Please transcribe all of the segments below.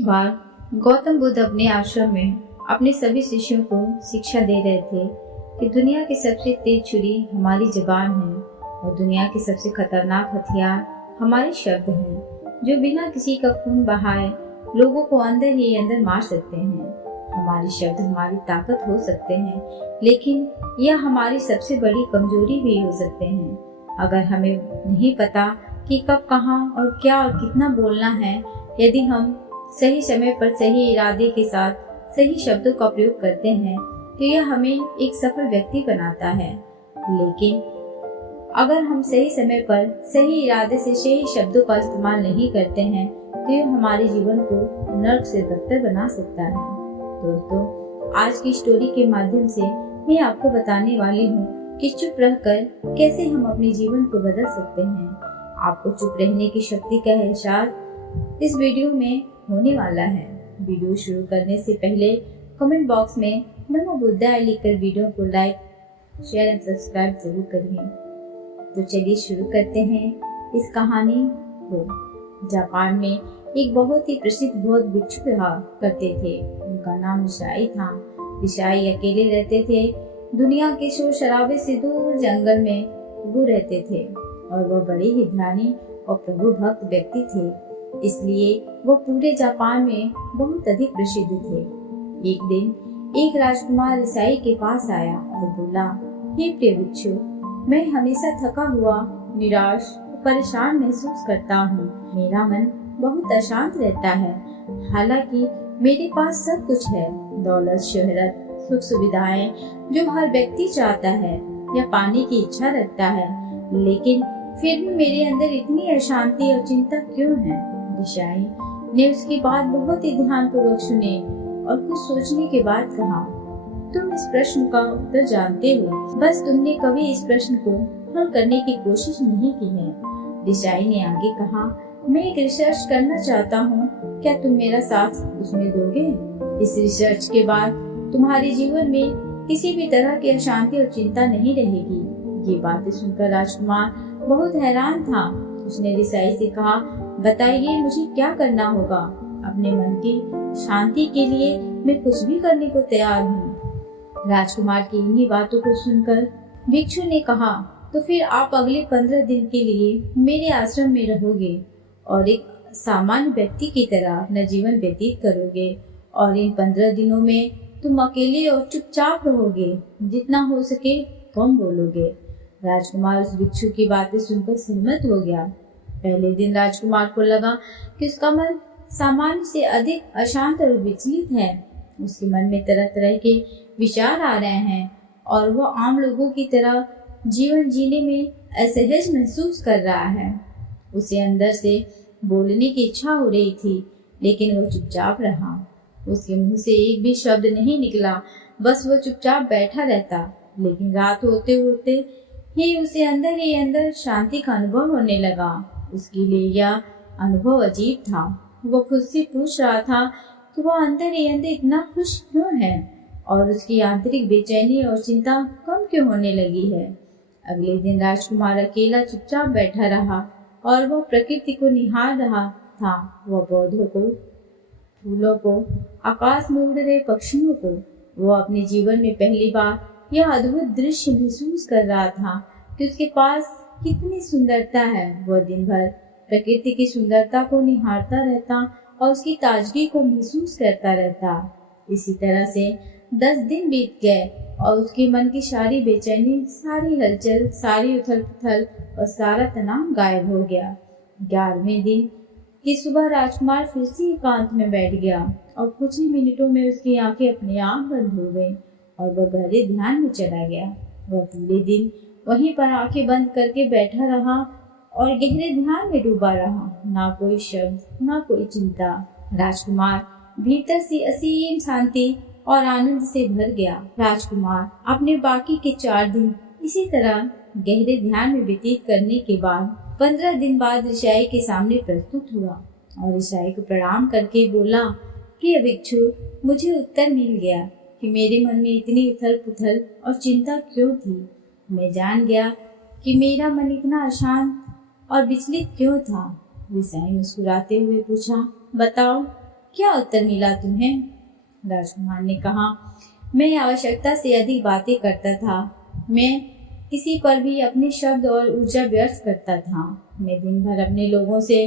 एक बार गौतम बुद्ध अपने आश्रम में अपने सभी शिष्यों को शिक्षा दे रहे थे कि दुनिया की सबसे तेज छुरी हमारी जुबान है और दुनिया के सबसे खतरनाक हथियार हमारे शब्द हैं, जो बिना किसी का खून बहाए लोगों को अंदर ही अंदर मार सकते हैं। हमारे शब्द हमारी ताकत हो सकते हैं, लेकिन यह हमारी सबसे बड़ी कमजोरी भी हो सकते हैं। अगर हमें नहीं पता कि कब, कहाँ और क्या और कितना बोलना है, यदि हम सही समय पर सही इरादे के साथ सही शब्दों का प्रयोग करते हैं तो यह हमें एक सफल व्यक्ति बनाता है। लेकिन अगर हम सही समय पर सही इरादे से सही शब्दों का इस्तेमाल नहीं करते हैं तो यह हमारे जीवन को नर्क से बदतर बना सकता है। दोस्तों, आज की स्टोरी के माध्यम से मैं आपको बताने वाली हूँ कि चुप रहकर कैसे हम अपने जीवन को बदल सकते हैं। आपको चुप रहने की शक्ति का एहसास इस वीडियो में होने वाला है। वीडियो शुरू करने से पहले कमेंट बॉक्स में नमो बुद्धाय लिखकर वीडियो को लाइक, शेयर एंड सब्सक्राइब जरूर करिए। तो चलिए शुरू करते हैं इस कहानी को। जापान में एक बहुत ही प्रसिद्ध बौद्ध भिक्षु रहा करते थे। उनका नाम रिशाई था। रिशाई अकेले रहते थे। दुनिया के शोर शराबे से दूर जंगल में वो रहते थे और वह बड़े ही ध्यानी और प्रभु भक्त व्यक्ति थे, इसलिए वो पूरे जापान में बहुत अधिक प्रसिद्ध थे। एक दिन एक राजकुमार रिसाई के पास आया और बोला, हे प्रिय भिक्षु, मैं हमेशा थका हुआ, निराश और परेशान महसूस करता हूँ। मेरा मन बहुत अशांत रहता है। हालांकि मेरे पास सब कुछ है, दौलत, शोहरत, सुख सुविधाएं जो हर व्यक्ति चाहता है या पाने की इच्छा रखता है, लेकिन फिर भी मेरे अंदर इतनी अशांति और चिंता क्यों है? रिशाई ने उसकी बात बहुत ही ध्यानपूर्वक सुनी और कुछ सोचने के बाद कहा, तुम इस प्रश्न का उत्तर जानते हो, बस तुमने कभी इस प्रश्न को हल करने की कोशिश नहीं की है। रिशाई ने आगे कहा, मैं एक रिसर्च करना चाहता हूँ, क्या तुम मेरा साथ उसमें दोगे? इस रिसर्च के बाद तुम्हारे जीवन में किसी भी तरह की अशांति और चिंता नहीं रहेगी। ये बातें सुनकर राजकुमार बहुत हैरान था। उसने रिसाई से कहा, बताइए मुझे क्या करना होगा? अपने मन की शांति के लिए मैं कुछ भी करने को तैयार हूँ। राजकुमार की इन्हीं बातों को सुनकर भिक्षु ने कहा, तो फिर आप अगले 15 दिन के लिए मेरे आश्रम में रहोगे और एक सामान्य व्यक्ति की तरह अपना जीवन व्यतीत करोगे और इन 15 दिनों में तुम अकेले और चुपचाप रहोगे, जितना हो सके कम बोलोगे। राजकुमार उस भिक्षु की बातें सुनकर सहमत हो गया। पहले दिन राजकुमार को लगा कि उसका मन सामान्य से अधिक अशांत और विचलित है। उसके मन में तरह तरह के विचार आ रहे हैं और वह आम लोगों की तरह जीवन जीने में असहज महसूस कर रहा है। उसे अंदर से बोलने की इच्छा हो रही थी, लेकिन वह चुपचाप रहा। उसके मुंह से एक भी शब्द नहीं निकला, बस वह चुपचाप बैठा रहता। लेकिन रात होते होते ही उसे अंदर ही अंदर शांति का अनुभव होने लगा। उसके लिए यह अनुभव अजीब था। वह खुद से पूछ रहा था कि वह अंदर ही अंदर इतना खुश क्यों है और उसकी आंतरिक बेचैनी और चिंता कम क्यों होने लगी है। अगले दिन राजकुमार अकेला चुपचाप बैठा रहा और वह प्रकृति को निहार रहा था। वह पौधों को, फूलों को, आकाश में उड़ रहे पक्षियों को, वह अपने जीवन में पहली बार यह अद्भुत दृश्य महसूस कर रहा था कि उसके पास कितनी सुंदरता है। वह दिन भर प्रकृति की सुंदरता को निहारता रहता और उसकी ताजगी को महसूस करता रहता। इसी तरह से 10 दिन बीत गए और उसके मन की सारी बेचैनी, सारी हलचल, सारी उथल पुथल और सारा तनाव गायब हो गया। 11वें दिन की सुबह राजकुमार फिर से एकांत में बैठ गया और कुछ ही मिनटों में उसकी आंखें अपने आप बंद हो गईं और वह गहरे ध्यान में चला गया। वह पूरे दिन वहीं पर आंखें बंद करके बैठा रहा और गहरे ध्यान में डूबा रहा। ना कोई शब्द, ना कोई चिंता। राजकुमार भीतर से असीम शांति और आनंद से भर गया। राजकुमार अपने बाकी के 4 दिन इसी तरह गहरे ध्यान में व्यतीत करने के बाद 15 दिन बाद रिशाई के सामने प्रस्तुत हुआ और रिशाई को प्रणाम करके बोला, प्रिय भिक्षु, मुझे उत्तर मिल गया कि मेरे मन में इतनी उथल पुथल और चिंता क्यों थी। मैं जान गया कि मेरा मन इतना अशांत और विचलित क्यों था। रिशाई मुस्कुराते हुए पूछा, बताओ क्या उत्तर मिला तुम्हें? राजकुमार ने कहा, मैं आवश्यकता से अधिक बातें करता था। मैं किसी पर भी अपने शब्द और ऊर्जा व्यर्थ करता था। मैं दिन भर अपने लोगों से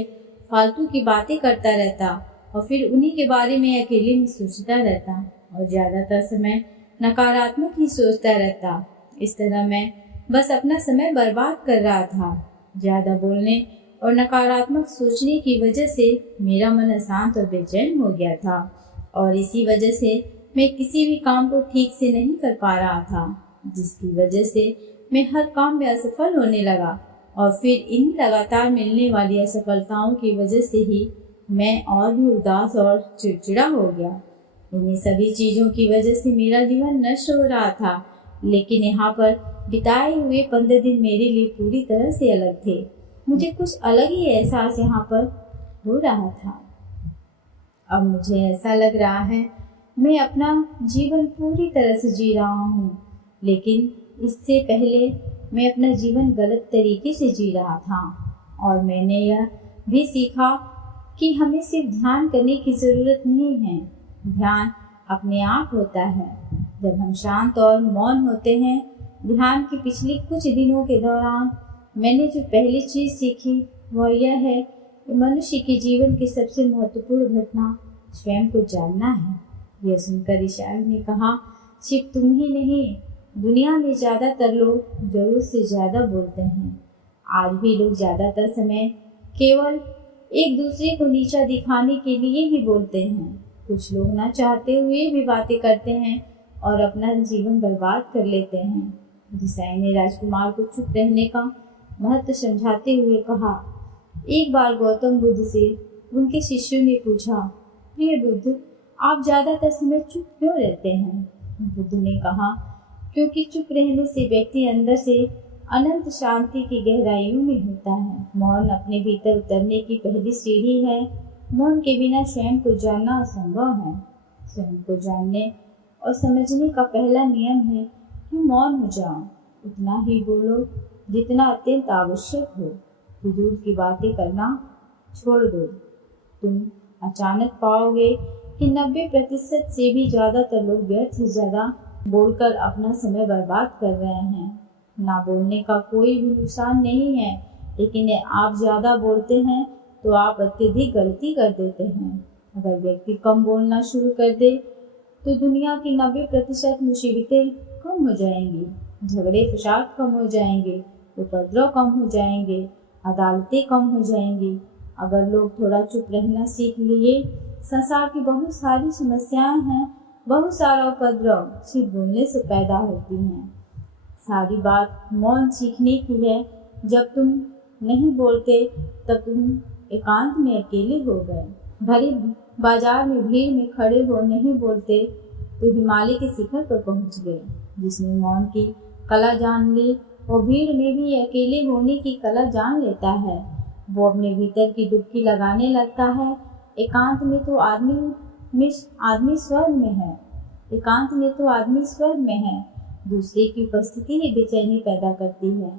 फालतू की बातें करता रहता और फिर उन्हीं के बारे में अकेले में सोचता रहता और ज्यादातर समय नकारात्मक ही सोचता रहता। इस तरह मैं बस अपना समय बर्बाद कर रहा था। ज्यादा बोलने और नकारात्मक सोचने की वजह से मेरा मन अशांत और बेचैन हो गया था और इसी वजह से मैं किसी भी काम को ठीक से नहीं कर पा रहा था, जिसकी वजह से मैं हर काम में असफल होने लगा और फिर इन्हीं लगातार मिलने वाली असफलताओं की वजह से ही मैं और भी उदास और चिड़चिड़ा हो गया। इन्हीं सभी चीज़ों की वजह से मेरा जीवन नष्ट हो रहा था, लेकिन यहाँ पर बिताए हुए 15 दिन मेरे लिए पूरी तरह से अलग थे। मुझे कुछ अलग ही एहसास यहाँ पर हो रहा था। अब मुझे ऐसा लग रहा है मैं अपना जीवन पूरी तरह से जी रहा हूँ, लेकिन इससे पहले मैं अपना जीवन गलत तरीके से जी रहा था। और मैंने यह भी सीखा कि हमें सिर्फ ध्यान करने की ज़रूरत नहीं है। ध्यान अपने आप होता है जब हम शांत और मौन होते हैं। ध्यान के पिछले कुछ दिनों के दौरान मैंने जो पहली चीज़ सीखी वह यह है कि मनुष्य के जीवन की सबसे महत्वपूर्ण घटना स्वयं को जानना है। यह सुनकर ईशाई ने कहा, सिर्फ तुम ही नहीं, दुनिया में ज़्यादातर लोग जरूरत से ज़्यादा बोलते हैं। आज भी लोग ज़्यादातर समय केवल एक दूसरे को नीचा दिखाने के लिए ही बोलते हैं। कुछ लोग ना चाहते हुए भी बातें करते हैं और अपना जीवन बर्बाद कर लेते हैं। ईशाई ने राजकुमार को चुप रहने का महत्व समझाते हुए कहा। एक बार गौतम बुद्ध से उनके शिष्यों ने पूछा, प्रिय बुद्ध, आप ज़्यादातर समय चुप क्यों रहते हैं? बुद्ध ने कहा, क्योंकि चुप रहने से व्यक्ति अंदर से अनंत शांति की गहराइयों में होता है। मौन अपने भीतर उतरने की पहली सीढ़ी है। मौन के बिना स्वयं को जानना असंभव है। स्वयं को जानने और समझने का पहला नियम है कि मौन हो जाओ। उतना ही बोलो जितना अत्यंत आवश्यक हो। फिजूल की बातें करना छोड़ दो। तुम अचानक पाओगे कि 90% से भी ज़्यादातर लोग व्यर्थ से ज़्यादा बोलकर अपना समय बर्बाद कर रहे हैं। ना बोलने का कोई भी नुकसान नहीं है, लेकिन आप ज़्यादा बोलते हैं तो आप अत्यधिक गलती कर देते हैं। अगर व्यक्ति कम बोलना शुरू कर दे तो दुनिया की 90% मुसीबतें कम हो जाएंगी, झगड़े फसाद कम हो जाएंगे, उपद्रव कम हो जाएंगे, अदालतें कम हो जाएंगी। अगर लोग थोड़ा चुप रहना सीख लिए, संसार की बहुत सारी समस्याएं हैं, बहुत सारा उपद्रव सिर्फ बोलने से पैदा होती हैं। सारी बात मौन सीखने की है। जब तुम नहीं बोलते तब तुम एकांत में अकेले हो गए। भरी बाजार में भीड़ में खड़े हो नहीं बोलते तो हिमालय के शिखर पर पहुंच गए। जिसने मौन की कला जान ली वो भीड़ में भी अकेले होने की कला जान लेता है। वो अपने भीतर की डुबकी लगाने लगता है। एकांत में तो आदमी स्वर्ग में है। एकांत में तो आदमी स्वर्ग में है। दूसरे की उपस्थिति ही बेचैनी पैदा करती है।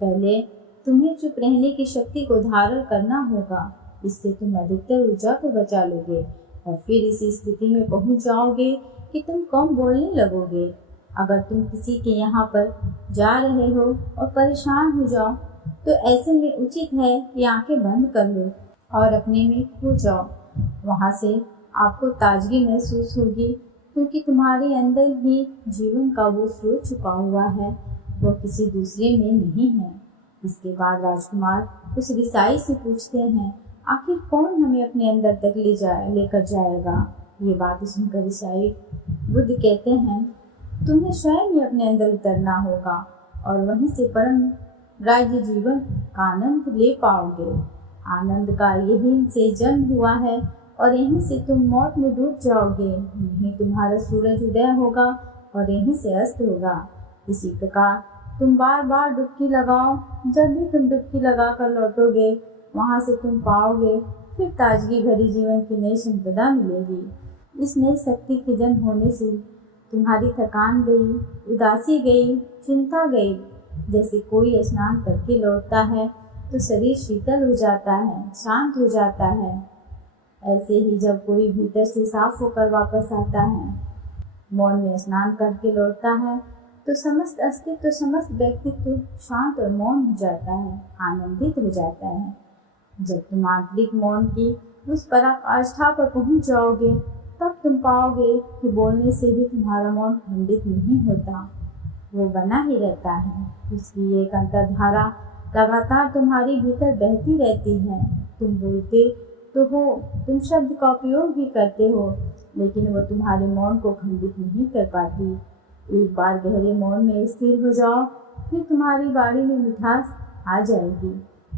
पहले तुम्हें चुप रहने की शक्ति को धारण करना होगा। इससे तुम अधिकतर ऊर्जा को बचा लोगे और फिर इस स्थिति में पहुंच जाओगे कि तुम कम बोलने लगोगे। अगर तुम किसी के यहाँ पर जा रहे हो और परेशान हो जाओ तो ऐसे में उचित है कि आंखें बंद कर लो और अपने में खो जाओ। वहाँ से आपको ताजगी महसूस होगी, क्योंकि तुम्हारे अंदर ही जीवन का वो स्रोत छुपा हुआ है, वो किसी दूसरे में नहीं है। इसके बाद राजकुमार उस ईसाई से पूछते हैं, आखिर कौन हमें अपने अंदर तक लेकर जाएगा? ये बात सुनकर ईसाई बुद्ध कहते हैं, तुम्हें स्वयं ही अपने अंदर उतरना होगा और वहीं से परम राज्य जीवन का आनंद ले पाओगे। आनंद का यहीं से जन्म हुआ है और यहीं से तुम मौत में डूब जाओगे। यहीं तुम्हारा सूरज उदय होगा और यहीं से अस्त होगा। इसी प्रकार तुम बार बार डुबकी लगाओ। जब भी तुम डुबकी लगा कर लौटोगे वहाँ से तुम पाओगे फिर ताजगी भरी जीवन की नई संपदा मिलेगी। इस नई शक्ति के जन्म होने से तुम्हारी थकान गई, उदासी गई, चिंता गई। जैसे कोई स्नान करके लौटता है तो शरीर शीतल हो जाता है, शांत हो जाता है। ऐसे ही जब कोई भीतर से साफ होकर वापस आता है, मौन में स्नान करके लौटता है, तो समस्त अस्तित्व, समस्त व्यक्तित्व शांत और मौन हो जाता है, आनंदित हो जाता है। जब तुम आंतरिक मौन की उस पराकाष्ठा पर पहुंच जाओगे, तब तुम पाओगे कि बोलने से भी तुम्हारा मौन खंडित नहीं होता, वो बना ही रहता है। उसकी एक अंतर्धारा लगातार तुम्हारी भीतर बहती रहती है। तुम बोलते तो हो, तुम शब्द का उपयोग भी करते हो, लेकिन वो तुम्हारे मौन को खंडित नहीं कर पाती। एक बार गहरे मौन में स्थिर हो जाओ, फिर तुम्हारी बारी में मिठास आ जाएगी।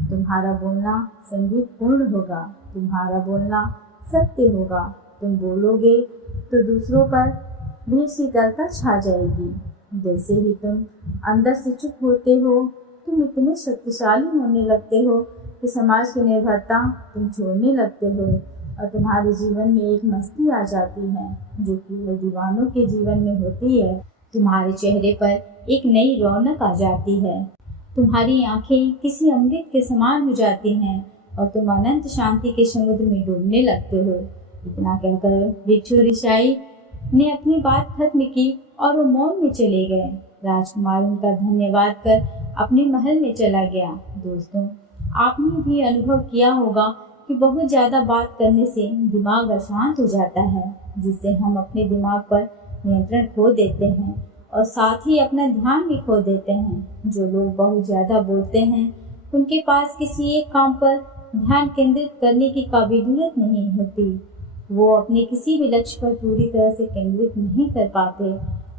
तुम्हारा बोलना संगीत पूर्ण होगा, तुम्हारा बोलना सत्य होगा। तुम बोलोगे तो दूसरों पर भी शीतलता छा जाएगी। जैसे ही तुम अंदर से चुप होते हो, तुम इतने शक्तिशाली होने लगते हो कि समाज की निर्भरता तुम छोड़ने लगते हो और तुम्हारे जीवन में एक मस्ती आ जाती है जो केवल दीवानों के जीवन में होती है। तुम्हारे चेहरे पर एक नई रौनक आ जाती है, तुम्हारी आंखें किसी अमृत के समान हो जाती हैं और तुम अनंत शांति के समुद्र में डूबने लगते हो। इतना कहकर भिक्षु ऋषि ने अपनी बात खत्म की और वो मौन में चले गए। राजकुमार उनका धन्यवाद कर अपने महल में चला गया। दोस्तों, आपने भी अनुभव किया होगा कि बहुत ज़्यादा बात करने से दिमाग अशांत हो जाता है, जिससे हम अपने दिमाग पर नियंत्रण खो देते हैं और साथ ही अपना ध्यान भी खो देते हैं। जो लोग बहुत ज़्यादा बोलते हैं, उनके पास किसी एक काम पर ध्यान केंद्रित करने की काबिलियत नहीं होती। वो अपने किसी भी लक्ष्य पर पूरी तरह से केंद्रित नहीं कर पाते।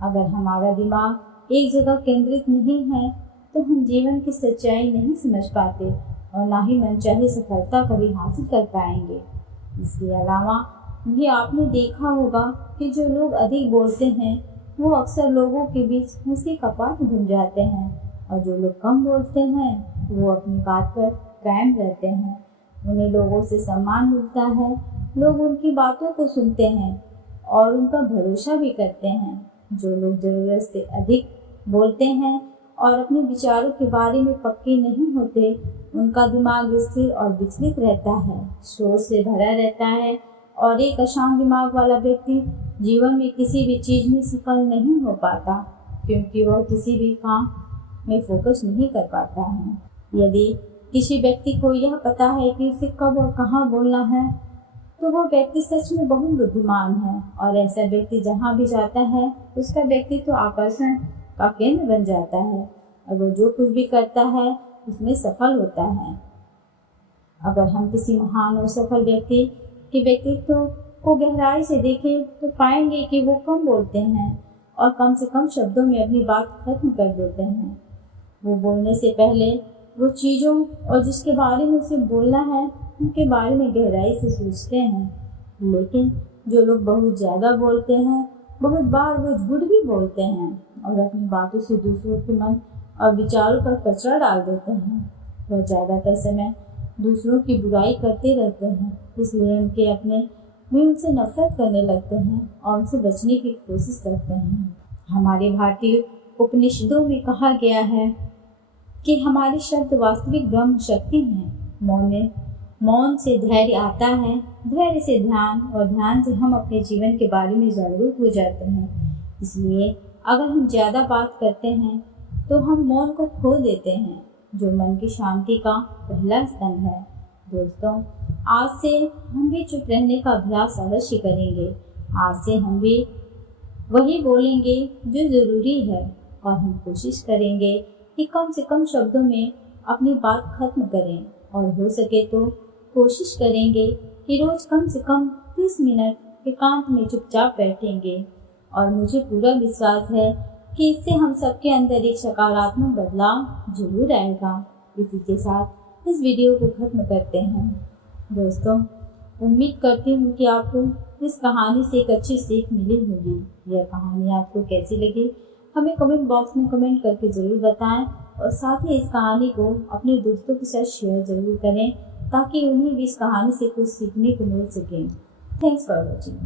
अगर हमारा दिमाग एक जगह केंद्रित नहीं है, तो हम जीवन की सच्चाई नहीं समझ पाते और ना ही मनचाही सफलता कभी हासिल कर पाएंगे। इसके अलावा भी आपने देखा होगा कि जो लोग अधिक बोलते हैं, वो अक्सर लोगों के बीच हंसी का पात्र बन जाते हैं, और जो लोग कम बोलते हैं, वो अपनी बात पर कायम रहते हैं। उन्हें लोगों से सम्मान मिलता है, लोग उनकी बातों को सुनते हैं और उनका भरोसा भी करते हैं। जो लोग ज़रूरत से अधिक बोलते हैं और अपने विचारों के बारे में पक्के नहीं होते, उनका दिमाग स्थिर और विचलित रहता है, शोर से भरा रहता है, और एक अशांत दिमाग वाला व्यक्ति जीवन में किसी भी चीज़ में सफल नहीं हो पाता, क्योंकि वह किसी भी काम में फोकस नहीं कर पाता है। यदि किसी व्यक्ति को यह पता है कि उसे कब और कहाँ बोलना है, तो वह व्यक्ति सच में बहुत बुद्धिमान है, और ऐसा व्यक्ति जहाँ भी जाता है, उसका व्यक्तित्व तो आकर्षण का केंद्र बन जाता है और वह जो कुछ भी करता है उसमें सफल होता है। अगर हम किसी महान और सफल व्यक्ति के व्यक्तित्व को गहराई से देखें, तो पाएंगे कि वो कम बोलते हैं और कम से कम शब्दों में अपनी बात खत्म कर देते हैं। वो बोलने से पहले वो चीज़ों और जिसके बारे में उसे बोलना है, उनके बारे में गहराई से सोचते हैं। लेकिन जो लोग बहुत ज़्यादा बोलते हैं, बहुत बार वो झूठ भी बोलते हैं और अपनी बातों से दूसरों के मन और विचारों पर कचरा डाल देते हैं। वह ज़्यादातर समय दूसरों की बुराई करते रहते हैं, इसलिए उनके अपने भी उनसे नफरत करने लगते हैं और उनसे बचने की कोशिश करते हैं। हमारे भारतीय उपनिषदों में कहा गया है कि हमारे शब्द वास्तविक ब्रह्म शक्ति हैं। मौन से धैर्य आता है, धैर्य से ध्यान, और ध्यान से हम अपने जीवन के बारे में जागरूक हो जाते हैं। इसलिए अगर हम ज़्यादा बात करते हैं, तो हम मौन को खो देते हैं, जो मन की शांति का पहला स्तंभ है। दोस्तों, आज से हम भी चुप रहने का अभ्यास अवश्य करेंगे। आज से हम भी वही बोलेंगे जो ज़रूरी है, और हम कोशिश करेंगे कि कम से कम शब्दों में अपनी बात खत्म करें, और हो सके तो कोशिश करेंगे कि रोज़ कम से कम 30 मिनट एकांत में चुपचाप बैठेंगे। और मुझे पूरा विश्वास है कि इससे हम सबके अंदर एक सकारात्मक बदलाव जरूर आएगा। इसी के साथ इस वीडियो को खत्म करते हैं। दोस्तों, उम्मीद करती हूँ कि आपको इस कहानी से एक अच्छी सीख मिली होगी। यह कहानी आपको कैसी लगी, हमें कमेंट बॉक्स में कमेंट करके ज़रूर बताएं, और साथ ही इस कहानी को अपने दोस्तों के साथ शेयर ज़रूर करें, ताकि उन्हें भी इस कहानी से कुछ सीखने को मिल सके। Thanks for watching.